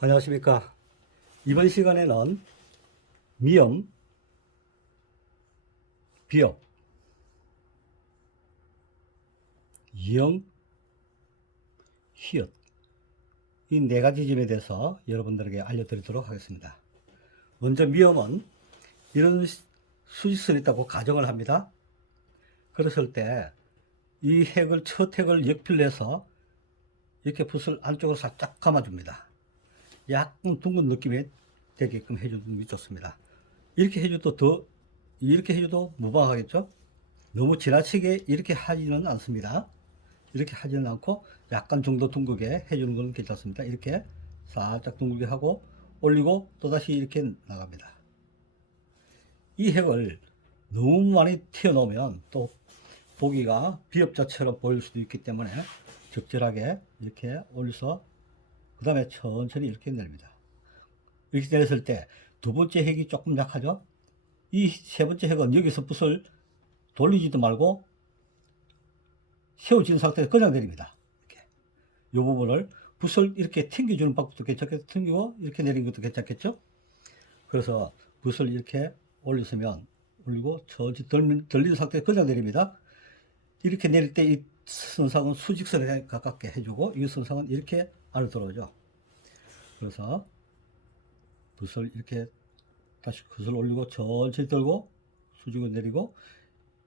안녕하십니까. 이번 시간에는 미음, 비읍, 이응, 히읗 이네 가지 점에 대해서 여러분들에게 알려드리도록 하겠습니다. 먼저 미음은 이런 시- 수직선이 있다고 가정을 합니다. 그랬을 때 이 핵을 첫 핵을 역필해서 이렇게 붓을 안쪽으로 살짝 감아줍니다. 약간 둥근 느낌이 되게끔 해주는 게 좋습니다. 이렇게 해줘도 더 이렇게 해줘도 무방하겠죠? 너무 지나치게 이렇게 하지는 않습니다. 이렇게 하지는 않고 약간 정도 둥글게 해주는 건 괜찮습니다. 이렇게 살짝 둥글게 하고 올리고 또다시 이렇게 나갑니다. 이 핵을 너무 많이 튀어놓으면 또 보기가 비업자처럼 보일 수도 있기 때문에 적절하게 이렇게 올려서 그 다음에 천천히 이렇게 내립니다. 이렇게 내렸을 때 두 번째 핵이 조금 약하죠? 이 세 번째 핵은 여기서 붓을 돌리지도 말고 세워진 상태에서 그냥 내립니다. 이렇게. 이 부분을 붓을 이렇게 튕겨주는 방법도 괜찮겠죠? 튕기고 이렇게 내리는 것도 괜찮겠죠? 그래서 붓을 이렇게 올렸으면 올리고 천천히 돌린, 돌린 상태에서 그냥 내립니다. 이렇게 내릴 때 이 선상은 수직선에 가깝게 해주고 이 선상은 이렇게 안으로 들어오죠. 그래서 붓을 이렇게 다시 붓을 올리고 천천히 들고 수직으로 내리고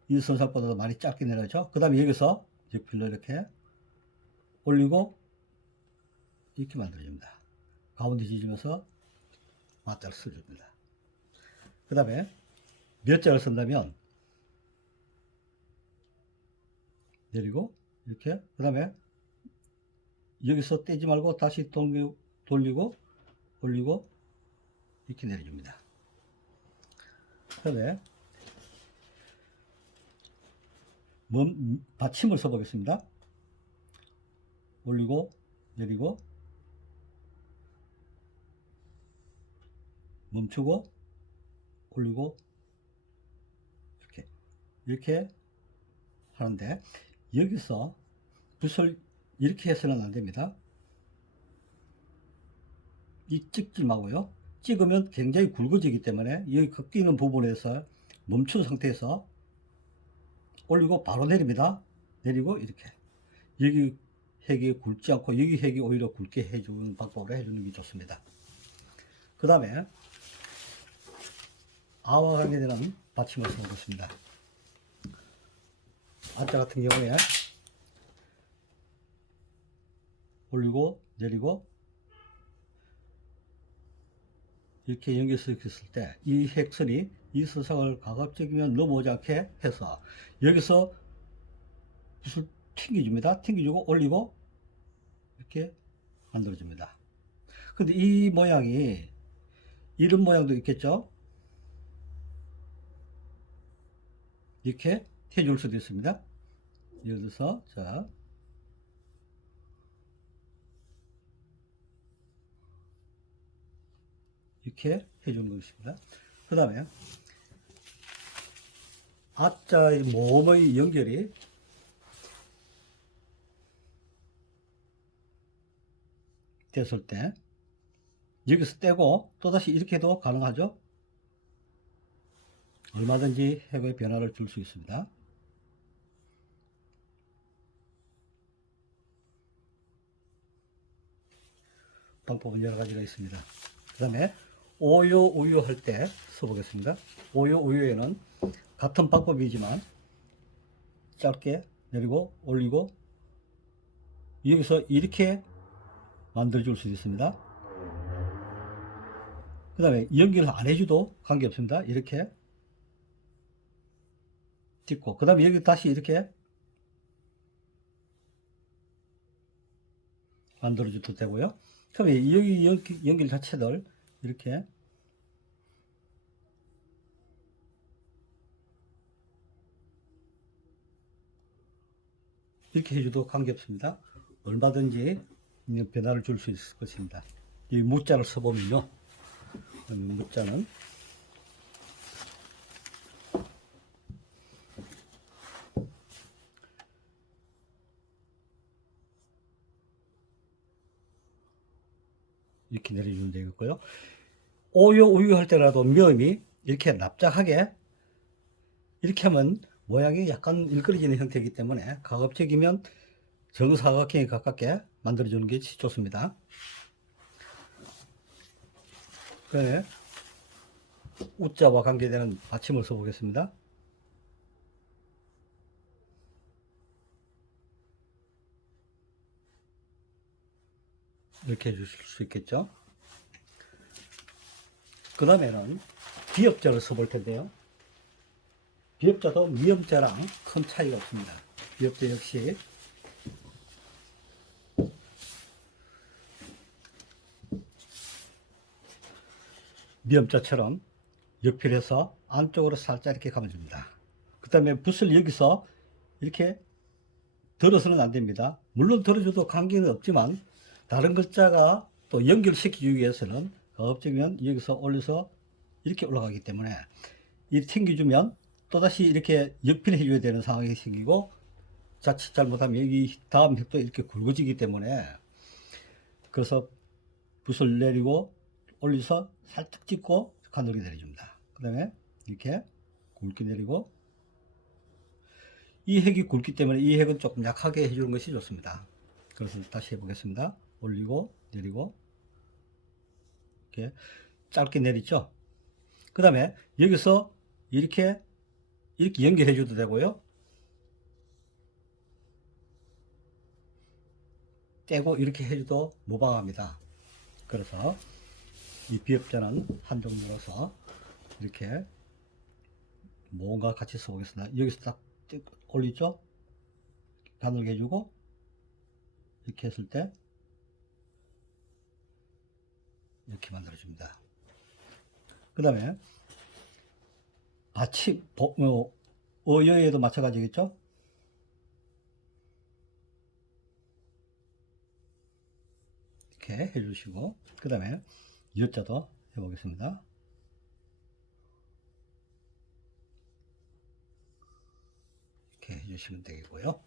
이 선상보다 많이 짧게 내려죠. 그 다음에 여기서 옆필로 이렇게 올리고 이렇게 만들어줍니다. 가운데 지지면서 맞자를 써줍니다. 그 다음에 몇 자를 쓴다면 내리고 이렇게 그 다음에 여기서 떼지 말고 다시 돌리- 돌리고 올리고 이렇게 내려줍니다. 그 다음에 멈, 받침을 써보겠습니다. 올리고 내리고 멈추고 올리고 이렇게 이렇게 하는데 여기서 붓을 이렇게 해서는 안 됩니다. 이 찍지 마고요. 찍으면 굉장히 굵어지기 때문에 여기 꺾이는 부분에서 멈춘 상태에서 올리고 바로 내립니다. 내리고 이렇게 여기 핵이 굵지 않고 여기 핵이 오히려 굵게 해주는 방법으로 해주는 게 좋습니다. 그 다음에 아와 관계되는 받침을 써보겠습니다. 아자 같은 경우에 올리고 내리고 이렇게 연결시켰을 때 이 핵선이 이 선상을 가급적이면 넘어오지 않게 해서 여기서 붓을 튕겨줍니다. 튕겨주고 올리고 이렇게 만들어줍니다. 근데 이 모양이 이런 모양도 있겠죠? 이렇게 해줄 수도 있습니다. 예를 들어서 자 이렇게 해주는 것입니다. 그 다음에 아자의 모음의 연결이 됐을 때 여기서 떼고 또다시 이렇게 해도 가능하죠. 얼마든지 핵의 변화를 줄 수 있습니다. 방법은 여러 가지가 있습니다. 그 다음에 오요 우유 할 때 써보겠습니다. 오요 우유에는 같은 방법이지만 짧게 내리고 올리고 여기서 이렇게 만들어 줄 수 있습니다. 그 다음에 연결을 안 해줘도 관계없습니다. 이렇게 찍고 그 다음에 여기 다시 이렇게 만들어 줘도 되고요. 그러면 여기 연결, 연결 자체들 이렇게 이렇게 해줘도 관계없습니다. 얼마든지 변화를 줄 수 있을 것입니다. 이 무자를 써보면요. 음, 무자는 이 이렇게 내려주면 되겠고요. 오요 우유 할 때라도 미음이 이렇게 납작하게 이렇게 하면 모양이 약간 일그러지는 형태이기 때문에 가급적이면 정사각형에 가깝게 만들어주는 게 좋습니다. 그다음에 우자와 관계되는 받침을 써보겠습니다. 이렇게 해주실 수 있겠죠. 그 다음에는 비업자를 써볼 텐데요. 비업자도 미음자랑 큰 차이가 없습니다. 비업자 역시 미음자처럼 역필해서 안쪽으로 살짝 이렇게 감아줍니다. 그 다음에 붓을 여기서 이렇게 들어서는 안 됩니다. 물론 들어줘도 관계는 없지만 다른 글자가 또 연결시키기 위해서는 가급적이면 여기서 올려서 이렇게 올라가기 때문에 이 튕겨주면 또다시 이렇게 역필해 줘야 되는 상황이 생기고 자칫 잘못하면 여기 다음 획도 이렇게 굵어지기 때문에 그래서 붓을 내리고 올려서 살짝 찍고 가늘게 내려줍니다. 그 다음에 이렇게 굵게 내리고 이 핵이 굵기 때문에 이 핵은 조금 약하게 해주는 것이 좋습니다. 그래서 다시 해보겠습니다. 올리고 내리고 이렇게 짧게 내리죠. 그 다음에 여기서 이렇게 이렇게 연결해 줘도 되고요. 떼고 이렇게 해줘도 무방합니다. 그래서 이 비업자는 한쪽 눌러서 이렇게 뭔가 같이 써보겠습니다. 여기서 딱 띄- 올리죠? 가늘게 해주고 이렇게 했을 때 이렇게 만들어 줍니다. 그 다음에 받침, 보- 어, 어여에도 마찬가지겠죠? 이렇게 해주시고 그 다음에 여자도 해보겠습니다. 이렇게 해주시면 되겠고요.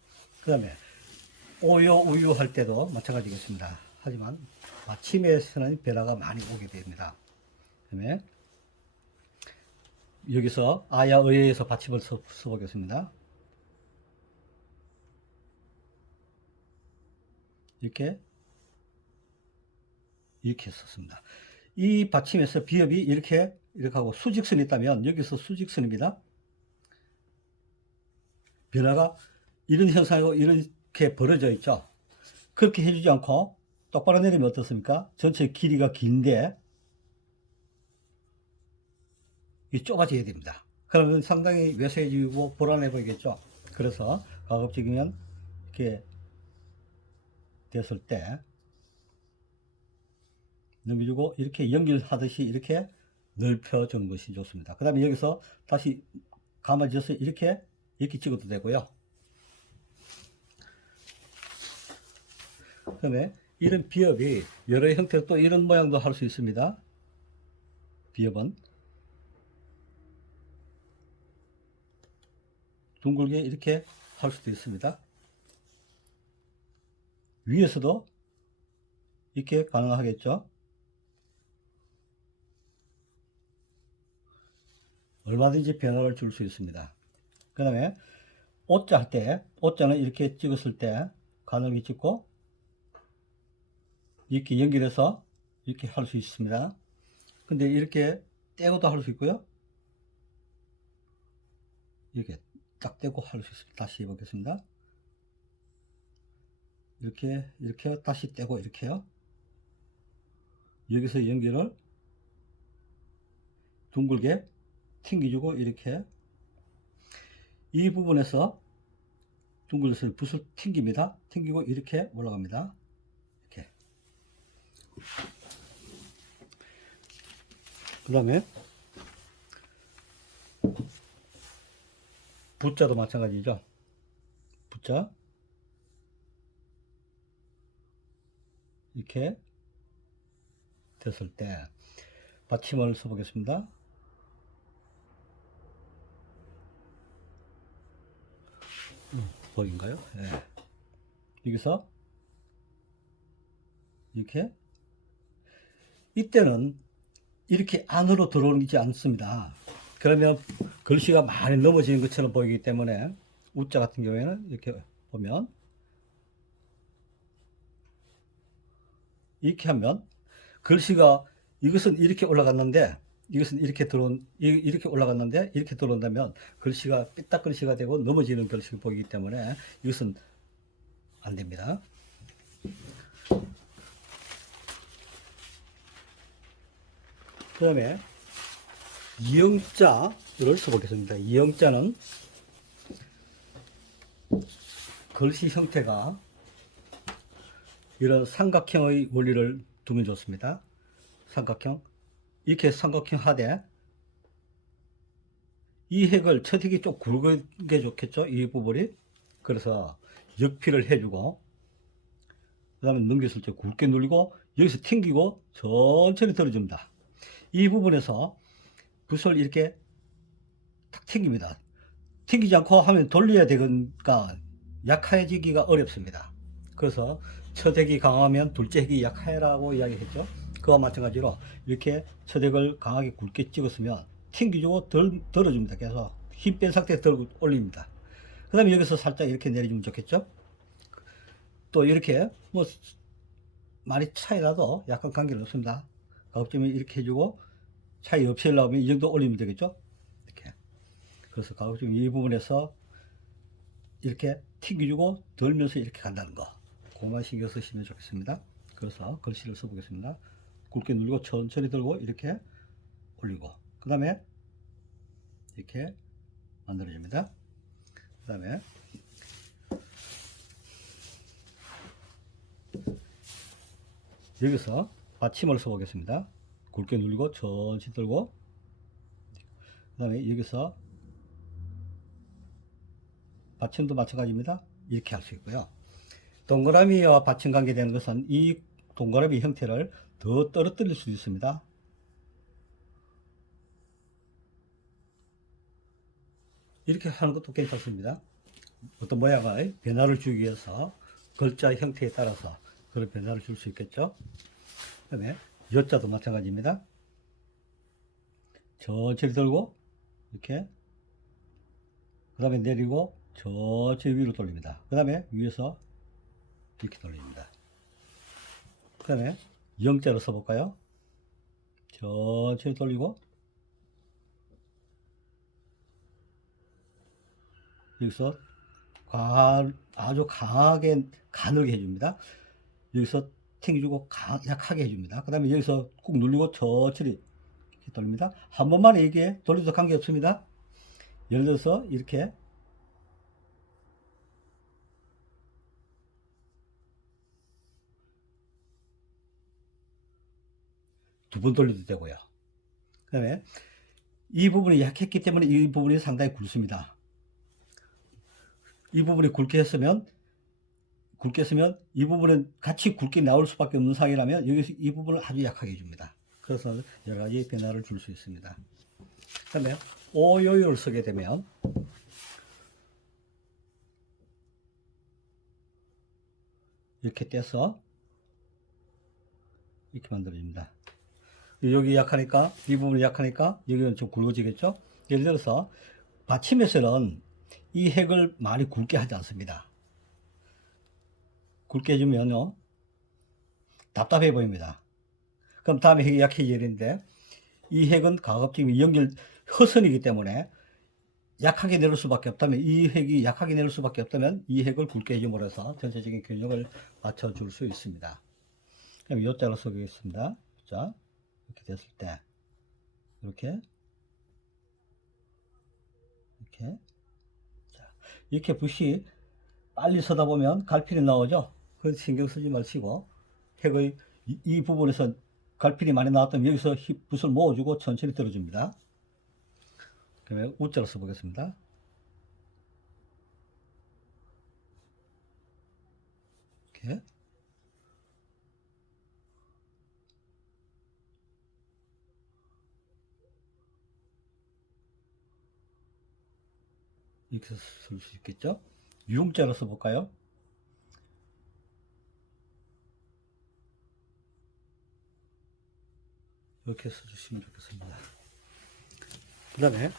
그 다음에 오요 우유 할 때도 마찬가지겠습니다. 하지만 마침에서는 변화가 많이 오게 됩니다. 그 다음에 여기서 아야 의에서 받침을 써, 써보겠습니다. 이렇게 이렇게 썼습니다. 이 받침에서 비읍이 이렇게 이렇게 하고 수직선이 있다면 여기서 수직선입니다. 변화가 이런 현상이고 이렇게 벌어져 있죠. 그렇게 해주지 않고 똑바로 내리면 어떻습니까? 전체 길이가 긴데 이 좁아져야 됩니다. 그러면 상당히 외세해지고 불안해 보이겠죠. 그래서 가급적이면 이렇게 됐을 때 넘겨주고 이렇게 연결하듯이 이렇게 넓혀주는 것이 좋습니다. 그 다음에 여기서 다시 감아져서 이렇게 이렇게 찍어도 되고요. 그 다음에 이런 비읍이 여러 형태로 또 이런 모양도 할 수 있습니다. 비읍은 둥글게 이렇게 할 수도 있습니다. 위에서도 이렇게 가능하겠죠. 얼마든지 변화를 줄 수 있습니다. 그 다음에 옷자 할 때, 옷자는 이렇게 찍었을 때 가늘게 찍고 이렇게 연결해서 이렇게 할 수 있습니다. 근데 이렇게 떼고도 할 수 있고요. 이렇게 딱 떼고 할 수 있습니다. 다시 해보겠습니다. 이렇게, 이렇게 다시 떼고 이렇게요. 여기서 연결을 둥글게 튕겨주고 이렇게 이 부분에서 둥글려서 붓을 튕깁니다. 튕기고 이렇게 올라갑니다. 그 다음에 붓자도 마찬가지죠. 붓자 이렇게 됐을 때 받침을 써보겠습니다. 보인가요? 예. 여기서 이렇게 이때는 이렇게 안으로 들어오지 않습니다. 그러면 글씨가 많이 넘어지는 것처럼 보이기 때문에 우자 같은 경우에는 이렇게 보면 이렇게 하면 글씨가 이것은 이렇게 올라갔는데 이것은 이렇게 들어온 이- 이렇게 올라갔는데 이렇게 들어온다면 글씨가 삐딱 글씨가 되고 넘어지는 글씨가 보이기 때문에 이것은 안 됩니다. 그 다음에 이영자를 써보겠습니다. 이영자는 글씨 형태가 이런 삼각형의 원리를 두면 좋습니다. 삼각형. 이렇게 삼각형 하되 이 핵을 첫 핵이 좀 굵은 게 좋겠죠. 이 부분이. 그래서 역피를 해주고 그 다음에 넘겼을 때 굵게 눌리고 여기서 튕기고 천천히 들어줍니다. 이 부분에서 붓을 이렇게 탁 튕깁니다. 튕기지 않고 하면 돌려야 되니까 약해지기가 어렵습니다. 그래서 첫 핵이 강하면 둘째 핵이 약해라고 이야기했죠. 그와 마찬가지로 이렇게 첫 핵을 강하게 굵게 찍었으면 튕기주고 덜, 들어줍니다. 계속 힘뺀 상태에 들고 올립니다. 그 다음에 여기서 살짝 이렇게 내려주면 좋겠죠. 또 이렇게 뭐 많이 차이 나도 약간 관계는 없습니다. 가급적이면 이렇게 해주고 차이 없이 하려면 이 정도 올리면 되겠죠. 이렇게. 그래서 가급적이면 이 부분에서 이렇게 튕겨주고 돌면서 이렇게 간다는 거. 그것만 신경 쓰시면 좋겠습니다. 그래서 글씨를 써보겠습니다. 굵게 누르고 천천히 들고 이렇게 올리고 그 다음에 이렇게 만들어줍니다. 그 다음에 여기서 받침을 써보겠습니다. 굵게 눌리고 천천히 들고 그 다음에 여기서 받침도 마찬가지입니다. 이렇게 할 수 있고요. 동그라미와 받침 관계되는 것은 이 동그라미 형태를 더 떨어뜨릴 수 있습니다. 이렇게 하는 것도 괜찮습니다. 어떤 모양의 변화를 주기 위해서 글자 형태에 따라서 그런 변화를 줄 수 있겠죠. 그 다음에 여자도 마찬가지입니다. 천천히 들고 이렇게 그 다음에 내리고 천천히 위로 돌립니다. 그 다음에 위에서 이렇게 돌립니다. 그 다음에 영자로 써볼까요? 천천히 돌리고 여기서 가, 아주 강하게 가늘게 해줍니다. 여기서 튕겨주고 강, 약하게 해줍니다. 그 다음에 여기서 꾹 누르고 천천히 돌립니다. 한 번만에 이게 돌려도 관계없습니다. 예를 들어서 이렇게 두 번 돌려도 되고요. 그 다음에 이 부분이 약했기 때문에 이 부분이 상당히 굵습니다. 이 부분이 굵게 했으면 굵게 했으면 이 부분은 같이 굵게 나올 수밖에 없는 상이라면 여기서 이 부분을 아주 약하게 해줍니다. 그래서 여러 가지 변화를 줄 수 있습니다. 그 다음에 오요요를 쓰게 되면 이렇게 떼서 이렇게 만들어줍니다. 여기 약하니까 이 부분이 약하니까 여기는 좀 굵어지겠죠? 예를 들어서 받침에서는 이 핵을 많이 굵게 하지 않습니다. 굵게 해주면요 답답해 보입니다. 그럼 다음에 핵이 약해져야 되는데 이 핵은 가급적이면 연결 허선이기 때문에 약하게 내릴 수밖에 없다면 이 핵이 약하게 내릴 수밖에 없다면 이 핵을 굵게 해줌으로 해서 전체적인 균형을 맞춰줄 수 있습니다. 그럼 요자로 써보겠습니다. 자 이렇게 됐을 때 이렇게 이렇게 자, 이렇게 붓이 빨리 서다 보면 갈필이 나오죠. 그 신경 쓰지 마시고 핵의 이, 이 부분에서 갈필이 많이 나왔다면 여기서 히- 붓을 모아주고 천천히 들어줍니다. 그러면 우자로 써보겠습니다. 이렇게 이렇게 쓸 수 있겠죠? 유용자로 써볼까요? 이렇게 써주시면 좋겠습니다. 그 다음에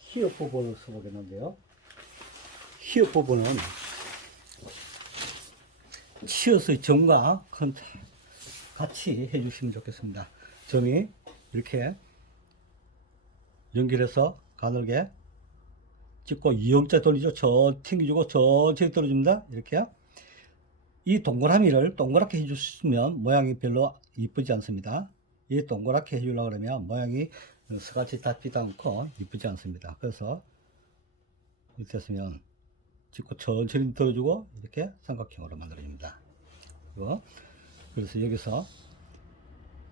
히읗 부분을 써보겠는데요. 히읗 부분은 치어스의 점과 컨 같이 해주시면 좋겠습니다. 점이 이렇게 연결해서 가늘게 찍고 이음자 돌리죠. 저 튕겨주고 천천히 떨어집니다. 이렇게 이 동그라미를 동그랗게 해주시면 모양이 별로 이쁘지 않습니다. 이 동그랗게 해주려고 그러면 모양이 스같이 닿지도 않고 이쁘지 않습니다. 그래서 이렇게 했으면 찍고 천천히 들어주고 이렇게 삼각형으로 만들어줍니다. 그리고 그래서 여기서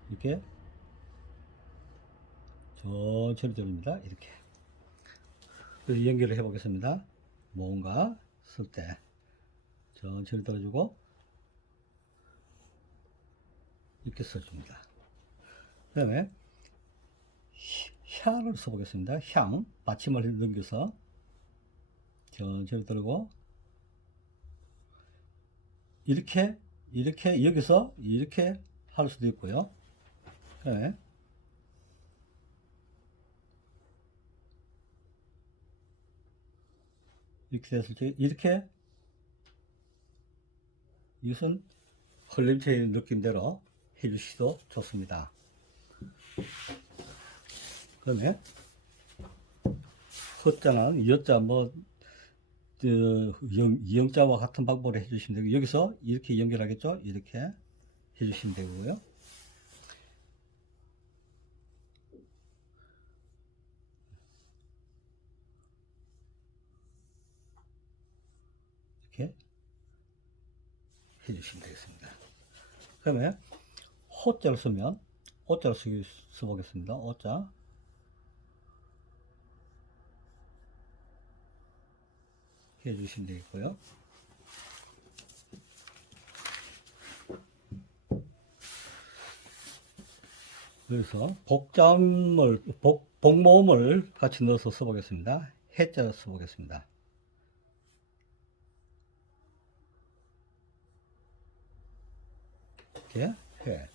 이렇게 천천히 들어줍니다. 이렇게 그래서 연결을 해 보겠습니다. 뭔가 쓸 때 천천히 들어주고 이렇게 써줍니다. 그 다음에 향을 써보겠습니다. 향 받침을 넘겨서 천천히 들고 이렇게 이렇게 여기서 이렇게 할 수도 있고요. 네. 이렇게 됐을 때 이렇게 이것은 흘림체의 느낌대로 해주시도 좋습니다. 그다음에 허자는 여자 뭐 어, 영, 영자와 같은 방법으로 해주시면 되고 여기서 이렇게 연결하겠죠? 이렇게 해주시면 되고요. 이렇게 해주시면 되겠습니다. 그 다음에 호자를 쓰면 호자를 쓰, 써보겠습니다. 호자 해주시면 되겠고요. 그래서 복자음을 복, 복모음을 같이 넣어서 써보겠습니다. 해자를 써보겠습니다. 이렇게 해.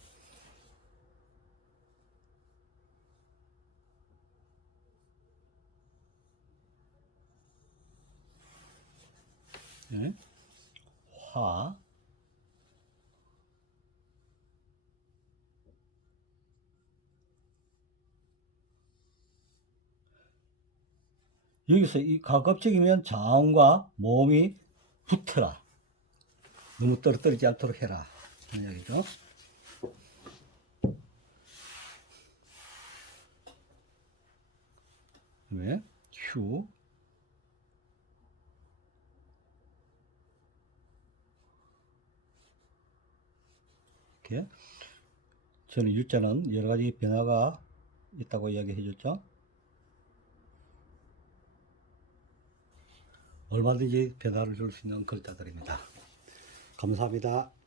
네. 화 여기서 이 가급적이면 자음과 모음이 붙어라. 너무 떨어뜨리지 않도록 해라. 그런 이야기죠. 왜? 휴. 이렇게. 저는 유자는 여러 가지 변화가 있다고 이야기해 줬죠. 얼마든지 변화를 줄 수 있는 글자들입니다. 감사합니다.